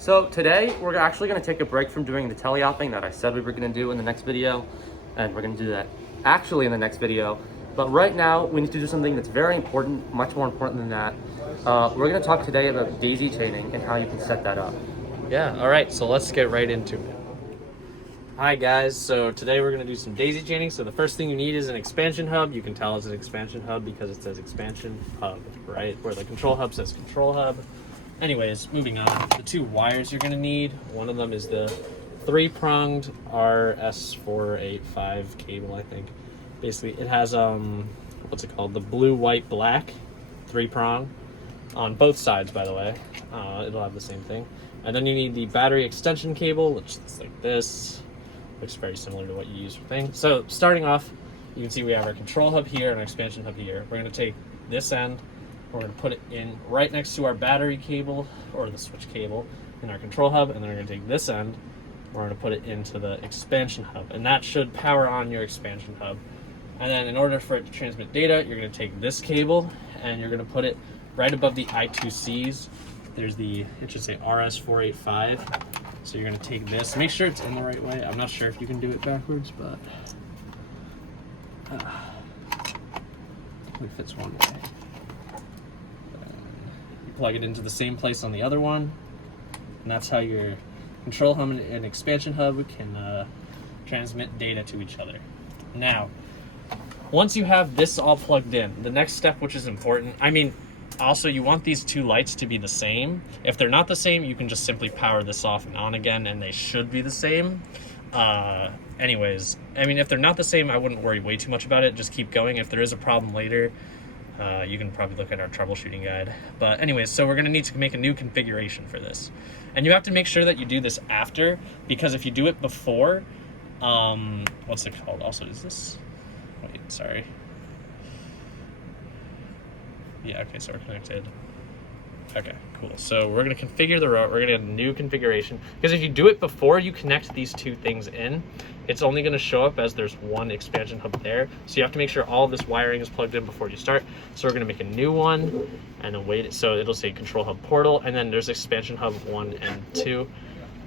So today we're actually going to take a break from doing the teleoping that I said we were going to do in the next video, and we're going to do that actually in the next video. But right now we need to do something that's very important, much more important than that. We're going to talk today about daisy chaining and how you can set that up. Yeah, all right, so let's get right into it. Hi guys, so today we're going to do some daisy chaining. So the first thing you need is an expansion hub. You can tell it's an expansion hub because it says expansion hub, right? Where the control hub says control hub. Anyways, moving on. The two wires you're going to need, one of them is the 3-pronged RS485 cable, I think. Basically, it has, what's it called? The blue, white, black 3-prong on both sides, by the way. It'll have the same thing. And then you need the battery extension cable, which looks like this. Looks very similar to what you use for things. So starting off, you can see we have our control hub here and our expansion hub here. We're going to take this end, we're going to put it in right next to our battery cable, or the switch cable, in our control hub, and then we're going to take this end, we're going to put it into the expansion hub, and that should power on your expansion hub. And then in order for it to transmit data, you're going to take this cable, and you're going to put it right above the I2Cs. There's the, it should say RS485. So you're going to take this, make sure it's in the right way. I'm not sure if you can do it backwards, but it fits one way. You plug it into the same place on the other one, and that's how your control hub and expansion hub can transmit data to each other. Now, once you have this all plugged in, the next step, which is important, also, you want these two lights to be the same. If they're not the same, you can just simply power this off and on again, and they should be the same. Anyways, if they're not the same, I wouldn't worry way too much about it. Just keep going. If there is a problem later, you can probably look at our troubleshooting guide. But anyways, so we're going to need to make a new configuration for this. And you have to make sure that you do this after, because if you do it before, what's it called? Also, is this... Wait, sorry. Yeah, okay, so we're connected. Okay, cool. So we're going to configure the route. We're going to get a new configuration. Because if you do it before you connect these two things in, it's only going to show up as there's one expansion hub there. So you have to make sure all of this wiring is plugged in before you start. So we're going to make a new one and then wait. So it'll say control hub portal, and then there's expansion hub 1 and 2.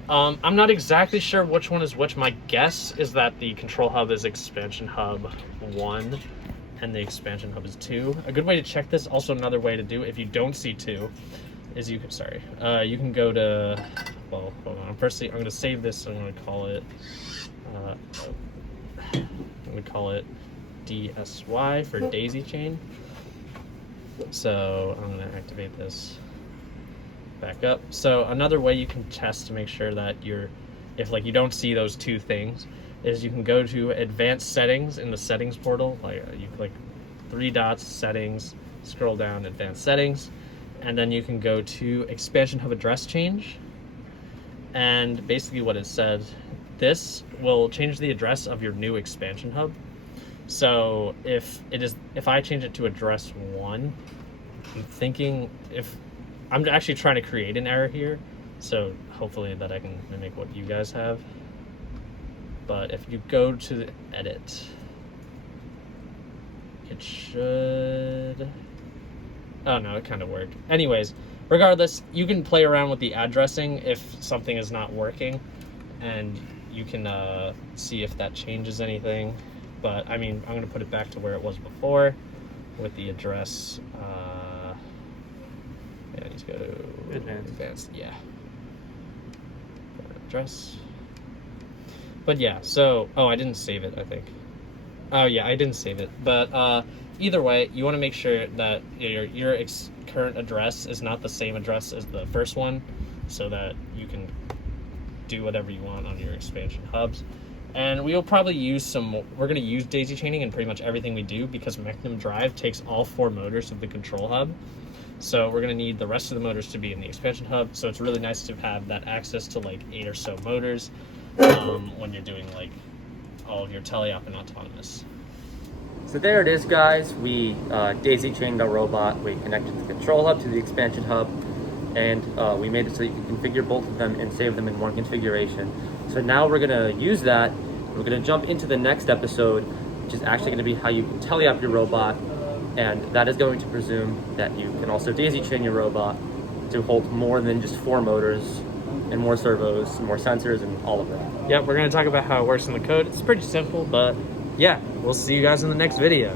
I'm not exactly sure which one is which. My guess is that the control hub is expansion hub 1. And the expansion hub is 2. A good way to check this, also another way to do it if you don't see 2, is you can, you can go to, well, hold on. Firstly, I'm going to save this. I'm going to call it, DSY for daisy chain. So I'm going to activate this back up. So another way you can test to make sure that if you don't see those two things, is you can go to advanced settings in the settings portal. You click 3 dots, settings, scroll down, advanced settings, and then you can go to expansion hub address change. And basically what it says, this will change the address of your new expansion hub. So if I change it to address 1, I'm actually trying to create an error here, so hopefully that I can mimic what you guys have. But if you go to the edit, it should... Oh no, it kind of worked. Anyways, regardless, you can play around with the addressing if something is not working, and you can see if that changes anything. But I'm going to put it back to where it was before with the address. I need to go to advanced. Yeah. Address. But yeah, so, I didn't save it, I think. Oh yeah, I didn't save it. But either way, you want to make sure that your current address is not the same address as the first one, so that you can do whatever you want on your expansion hubs. And we'll probably use we're going to use daisy chaining in pretty much everything we do, because Mechnum Drive takes all 4 motors of the control hub. So we're going to need the rest of the motors to be in the expansion hub. So it's really nice to have that access to 8 or so motors. When you're doing all of your teleop and autonomous. So there it is, guys. We daisy chained our robot. We connected the control hub to the expansion hub, and we made it so you can configure both of them and save them in one configuration. So now we're gonna use that. We're gonna jump into the next episode, which is actually gonna be how you can teleop your robot, and that is going to presume that you can also daisy chain your robot to hold more than just 4 motors and more servos, more sensors, and all of that. Yep, we're going to talk about how it works in the code. It's pretty simple, but yeah, we'll see you guys in the next video.